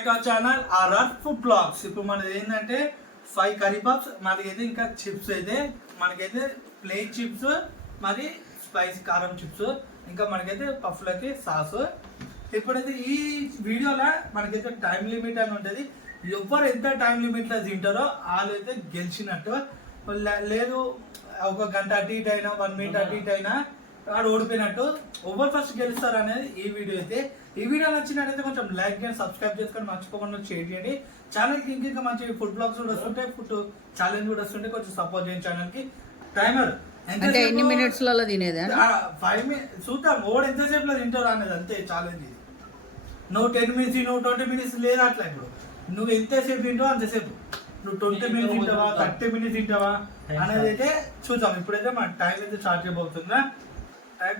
Back to our channel RR food blogs. ఇప్పుడు మనది ఏంటంటే 5 కర్రీ పఫ్స్, మనకైతే ఇంకా చిప్స్ అయితే మనకైతే ప్లెయిన్ చిప్స్, మరి స్పైసీ కారం చిప్స్, ఇంకా మనకైతే పఫ్లకి సాస్. ఇప్పుడైతే ఈ వీడియోలో మనకైతే టైం లిమిట్ అని ఉంటుంది. ఎవరు ఎంత టైం లిమిట్లో తింటారో వాళ్ళు అయితే గెలిచినట్టు. లేదు ఒక గంట అటు ఇటు అయినా 1 మినిట్ అటు ఇటు అయినా వాడు ఓడిపోయినట్టు. ఎవరు ఫస్ట్ గెలుస్తారు అనేది ఈ వీడియో అయితే. ఈ వీడియో నచ్చినట్టయితే కొంచెం లైక్ చేయండి, సబ్స్క్రైబ్ చేసుకొని మర్చిపోకుండా షేర్ చేయండి. ఛానల్కి ఇంకా మంచి ఫుడ్ బ్లాగ్స్ కూడా వస్తుంటాయి, ఫుడ్ ఛాలెంజ్ కూడా వస్తుంటాయి. కొంచెం సపోర్ట్ చేయండి ఛానల్కి. టైమర్ అంటే ఎన్ని మినిట్స్ లలో తినేదా? 5 మినిట్స్ చూద్దాం ఓడి ఎంతసేపులో తింటారు అనేది, అంతే ఛాలెంజ్ ఇది. నువ్వు 10 మినిట్స్, నువ్వు 20 మినిట్స్ లేదా అట్లా. ఇప్పుడు నువ్వు ఎంతసేపు తింటావో అంతసేపు. నువ్వు 20 మినిట్స్ తింటావా, 30 మినిట్స్ తింటావా అనేది అయితే చూద్దాం. ఇప్పుడైతే మన టైం అయితే స్టార్ట్ చేయబోతుందా. టైం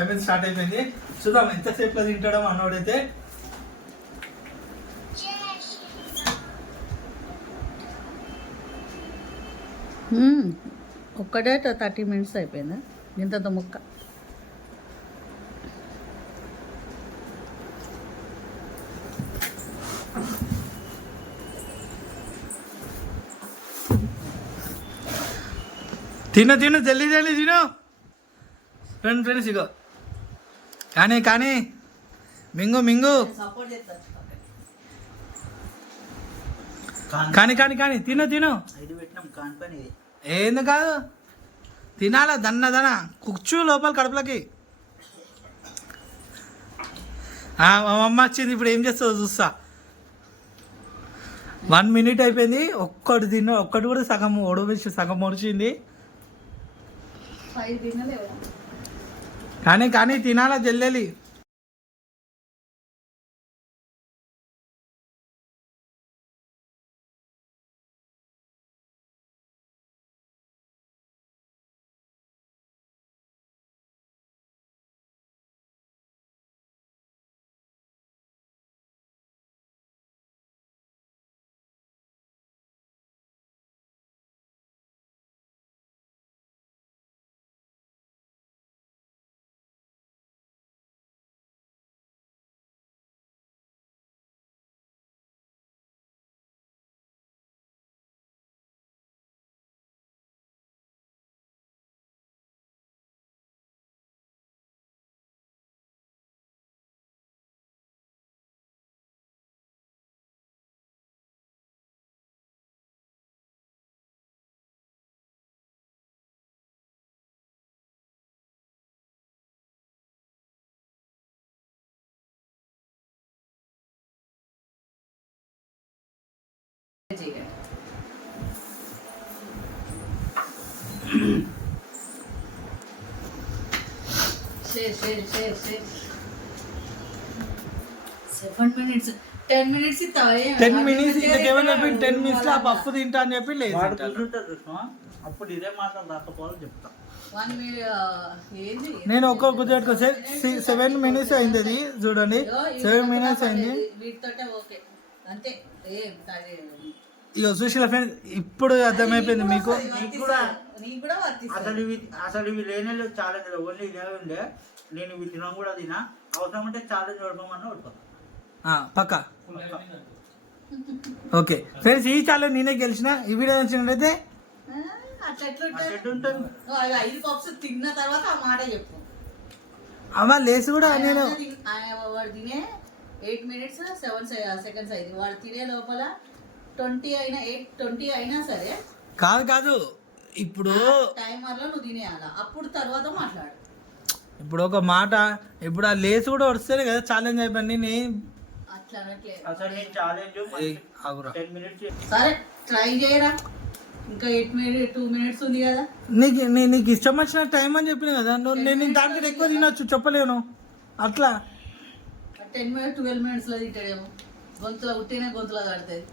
అయితే స్టార్ట్ అయిపోయింది. చూద్దాం ఎంతసేపులో తింటాడో అన్నోడైతే. ఒక్కటే 30 మినిట్స్ అయిపోయిందా ఇంత ముక్క? తిను జల్దీ తిను ఫ్రెండ్స్. ఇగో కానీ మింగు కానీ తిను ఏంది కాదు, తినాలా దన్న కూర్చు లోపల కడుపులకి. మా అమ్మ వచ్చింది, ఇప్పుడు ఏం చేస్తుందో చూస్తా. 1 మినిట్ అయిపోయింది. ఒక్కటి కూడా సగం ఒడవేసి సగం ఒడిచింది. కానీ తినాలా జల్లెలి. లో పప్పు తింటా అని చెప్పి లేదు. అప్పుడు ఇదే మాట రాకపోవాలి చెప్తా. నేను ఒక్కొక్క గుజరాత్ 7 మినిట్స్ అయింది. అది చూడండి 7 మినిట్స్ అయింది. ఇక చూసిన ఫ్రెండ్స్ ఇప్పుడు అర్థమైపోయింది మీకు. అసలు ఇవి లేనే లేదు ఛాలెంజ్. ఓన్లీ ఇదే ఉండే. నేను ఇవి తినడం కూడా తినా. అవసరం అంటే ఛాలెంజ్ ఓడిపోమన్నా ఓడిపోతా పక్క. ఓకే ఫ్రెండ్స్, ఈ ఛాలెంజ్ నేనే గెలిచిన. ఈ వీడియో నచ్చినట్లయితే తిన్న తర్వాత ఆ మాట చెప్పు. అమ్మ లేసి కూడా నేను వాడు తినే 8 మినిట్స్ 7 సెకండ్స్ అయింది. వాడు తినే లోపల 20 అయినా సరే కాదు ఇప్పుడు టైమర్ లో నువ్వు తినేయాల. అప్పుడు తర్వాత మాట్లాడు. ఇప్పుడు ఒక మాట, ఇప్పుడు ఆ లేసి కూడా వస్తేనే కదా ఛాలెంజ్ అయిపోయింది. నేను అట్లా అనట్లేదు. అసలు నేను ఛాలెంజ్ 10 మినిట్స్. సరే ట్రై చేయరా. ఇంకా 2 మినిట్స్ ఉంది కదా. నీకు ఇష్టం వచ్చిన టైం అని చెప్పిన కదా. నేను దానికి ఎక్కువ తినొచ్చు చెప్పలేను అట్లా. 10 మినిట్స్ 12 మినిట్స్ లో తింటాడేమో. గొంతులో ఉట్టినే గొంతులో కడుతుంది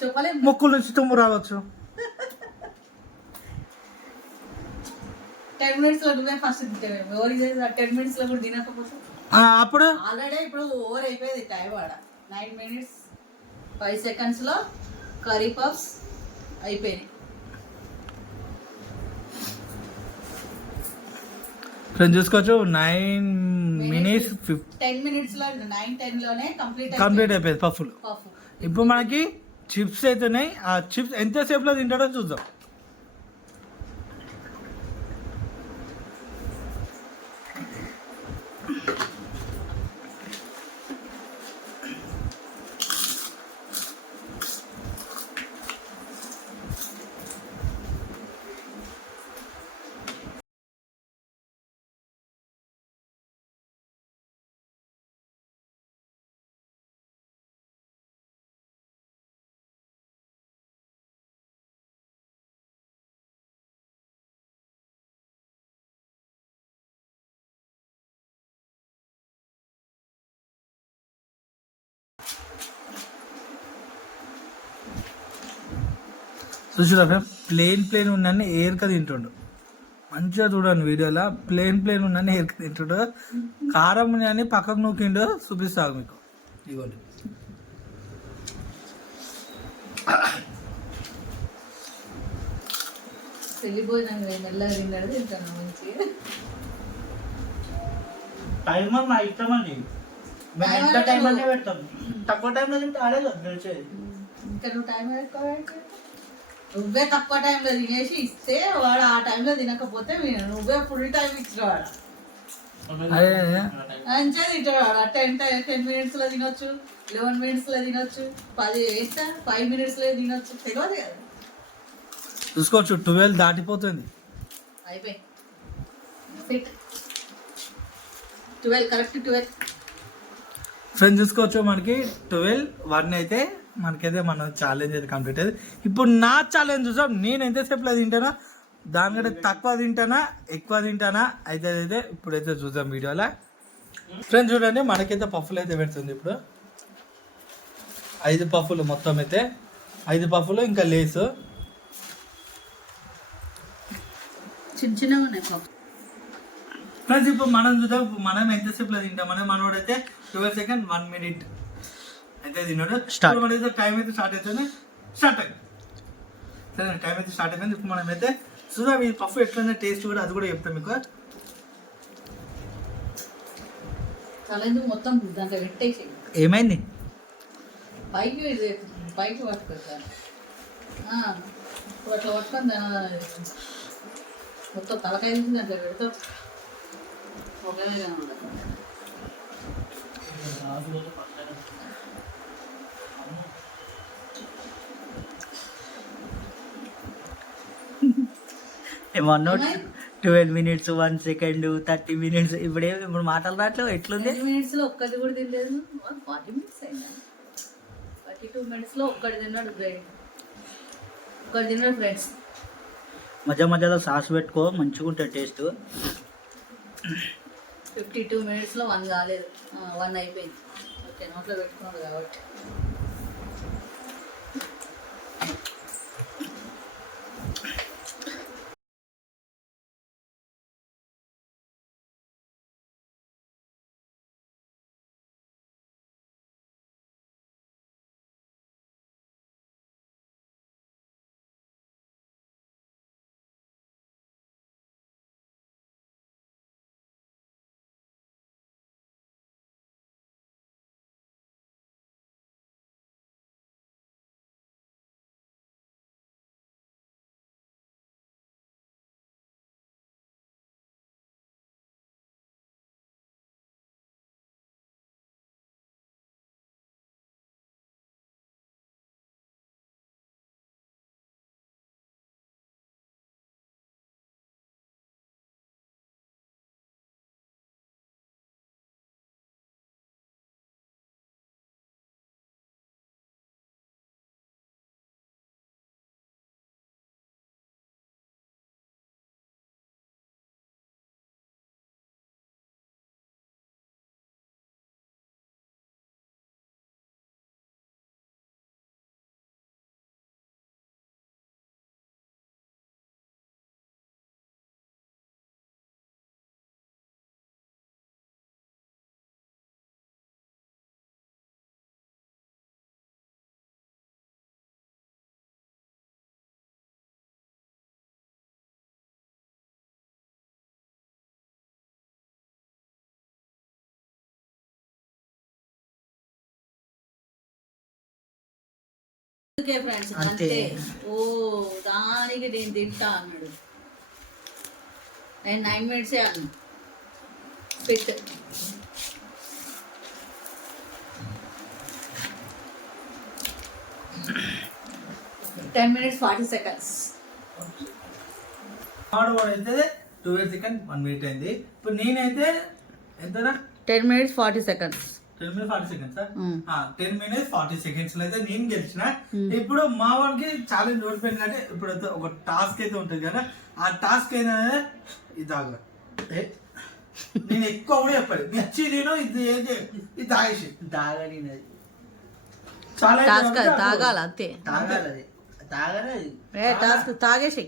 చెప్పలేము. ముక్కుల నుంచి తుమ్ము రావచ్చు. 10 మినిట్స్ లో నువ్వే ఫస్ట్ తింటావేమో. ఎవరికి 10 మినిట్స్ లో కూడా తినకపోతే అప్పుడు ఆల్రెడీ ఇప్పుడు ఓవర్ అయిపోయింది టైం. ఆడ 9 మినిట్స్ 5 సెకండ్స్ లో కర్రీ పఫ్స్ అయిపోయినాయి. ఫ్రెండ్స్ చూసుకోవచ్చు 9 minutes 10 minutes లో 9-10 లోనే కంప్లీట్ అయిపోయింది పఫ్ఫులు. పఫ్. ఇప్పుడు మనకి చిప్స్ అయితే ఉన్నాయి. ఆ చిప్స్ ఎంతసేపులో తింటాడో చూద్దాం. చూసారా ప్లేన్ ఉన్నాను ఏర్క తింటుండు. మంచిగా చూడండి వీడియోలో ప్లేన్ ఉన్నాను ఏర్క తింటుండు. కారం అని పక్కకు నూకిండు చూపిస్తాను మీకు. ఇవ్వండి వెళ్ళిపోయినాను మెల్లగా తిన్నాడు తింటాను మంచిగా. టైమర్ నా ఇష్టం అండి. మేము ఎంత టైం అనే పెడతాం. తక్కువ టైంలో తింటే ఆడేది తెలిసేది. ఇంకా నువ్వు టైం ఎక్కువ పెట్టి నువ్వే తక్కువ టైంలో తినేసి ఇస్తే వాడు ఆ టైంలో తినకపోతే నువ్వే ఫుల్ టైం ఇచ్చినవాడు. అదే మంచిగా తింటాడు వాడు. 10 minutes లో తినొచ్చు, 11 minutes లో తినొచ్చు, 5 minutes లో తినొచ్చు. తెలియదు కదా. చూసుకోవచ్చు 12 దాటిపోతుంది. అయిపోయి 12 కరెక్ట్ 12. ఫ్రెండ్స్ చూసుకోవచ్చు మనకి 12-1 అయితే మనకైతే మన ఛాలెంజ్ అయితే కంప్లీట్ అయింది. ఇప్పుడు నా ఛాలెంజ్ చూసాం. నేను ఎంతసేపులో తింటానా, దానికంటే తక్కువ తింటానా ఎక్కువ తింటానా అయితే ఇప్పుడైతే చూద్దాం వీడియోలో. ఫ్రెండ్స్ చూడండి మనకైతే పఫ్ఫులు అయితే పెడుతుంది ఇప్పుడు. 5 పఫ్ఫులు మొత్తం అయితే 5 పఫ్ఫులు ఇంకా లేసు చిన్నగా ఉన్నాయి పప్పు. ఫ్రెండ్స్ ఇప్పుడు మనం చూద్దాం. ఇప్పుడు మనం ఎంతసేపులో తింటాం అనేది. మనోడైతే 12 seconds 1 minute అయితే తిన్నాడు. ఇప్పుడు మనైతే టైం అయితే స్టార్ట్ అవుతుంది. స్టార్ట్ అయింది సరే టైం అయితే స్టార్ట్ అయిపోయింది. ఇప్పుడు మనం అయితే చూద్దాం ఈ పఫ్ ఎట్లయినా టేస్ట్ కూడా అది కూడా చెప్తాం మీకు. చాలా మొత్తం దాంట్లో పెట్టేసి ఏమైంది పైకి పట్టుకొచ్చాను. ఇప్పుడు అట్లా పట్టుకొని మొత్తం తలకాయ తీసి దాంట్లో పెడతాం. ఒకే ఏమన్నా 12 minutes 1 second 30 minutes ఇప్పుడు మాటలు రావట్లేదు. ఎట్లుంది 10 minutes లో ఒక్కటి కూడా తినలేదు. 40 minutes అయిందా? 32 minutes లో ఒక్కటి తిన్నాడు ఫ్రెండ్స్. మధ్యలో సాస్ పెట్టుకో మంచిగా ఉంటుంది టేస్ట్. 52 minutes లో 1 కాలేదు. 1 అయిపోయింది. ఓకే నోట్లో పెట్టుకున్నాడు కాబట్టి. ఓకే ఫ్రెండ్స్ అంతే. అంతే. ఓ దానికి నేను తింటా అన్నాడు. నేను 9 minutes అన్నా పెట్టు. 10 minutes 40 seconds. వాడు అయితే 12 seconds 1 minute అయింది. ఇప్పుడు నేనైతే ఎంతనా 10 minutes 40 seconds. 10 minutes 40 seconds sir. మ్మ్. 10 minutes 40 seconds లో అయితే నేను గెలిచిన. ఇప్పుడు మా వాడికి ఛాలెంజ్ ఓడిపోయింది అంటే ఇప్పుడు అయితే ఒక టాస్క్ అయితే ఉంటుంది కదా, ఆ టాస్క్ అయినా ఇదాగా నేను ఎక్కువ కూడా చెప్పాలి మిర్చి నేను ఇది తాగేసి తాగని చాలా టాస్క్ తాగాల అంతే. తాగాలి తాగలేదు. టాస్క్ తాగేసి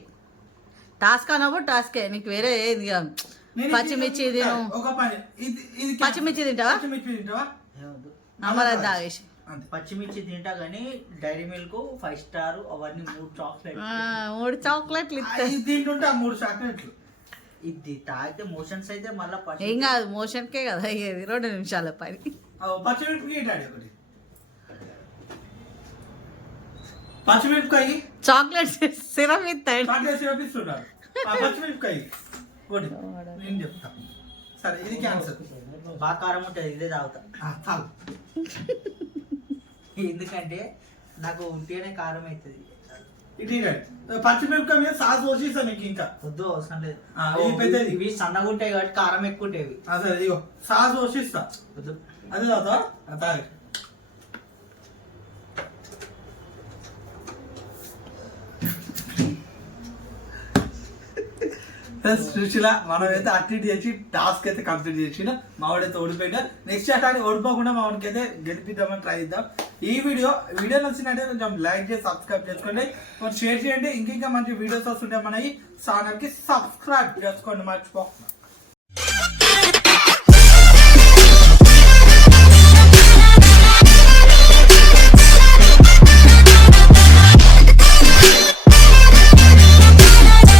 టాస్క్ అన్నప్పుడు టాస్కే, నీకు వేరే ఏది కాదు. పచ్చిమిర్చి తిను. ఒక పని ఇది పచ్చిమిర్చి తింటావా? పచ్చిమిర్చి తింటావా? ఏమొద్దు. అమరా తాగేసి అంతే. పచ్చిమిర్చి తింటా కానీ డైరీ మిల్క్ 5 star అవన్నీ 3 చాక్లెట్ 3 చాక్లెట్లు ఇస్తా. ఇది తింటుంటే ఆ 3 చాక్లెట్లు ఇది తాగితే మోషన్స్ అయితే మళ్ళీ ఏం కాదు, మోషన్కే కదా అయ్యేది 2 నిమిషాల పని. పచ్చిమిరపకాయ డాడీ ఒకటి పచ్చిమిరపకాయ చాక్లెట్ సిరప్ ఇస్తాడు. చాక్లెట్ సిరప్ ఇస్తుంటారు. ఆ పచ్చిమిరపకాయ ఒకటి నేను చెప్తా. సరే ఇది క్యాన్సర్. బాగా కారం ఉంటుంది ఇదే తాగుతా. తాగు. ఎందుకంటే నాకు ఉట్టిగానే కారం అవుతుంది. ఇది పచ్చిమిరపకాయ మీద సాస్ పోసిస్తా నీకు ఇంకా వద్దు అవసరం లేదు. ఇది పెద్దది. ఇవి సన్నగా ఉంటాయి కాబట్టి కారం ఎక్కువ ఉంటాయి. సరే ఇగో సాస్ పోసిస్తా. వద్దు. అదే తాగుతా. తాగు. సుశీల మనమైతే అట్లీట్ చేసి టాస్క్ అయితే కంప్లీట్ చేసిన. మావాడైతే ఓడిపోయినా. నెక్స్ట్ అట్లాంటి ఓడిపోకుండా మావాడికి అయితే గెలిపిద్దామని ట్రై చేద్దాం. ఈ వీడియో నచ్చినట్టే కొంచెం లైక్ చేసి సబ్స్క్రైబ్ చేసుకోండి, కొంచెం షేర్ చేయండి. ఇంకా మంచి వీడియోస్ వస్తుంటే మన ఈ ఛానల్కి సబ్స్క్రైబ్ చేసుకోండి మర్చిపోకుండా.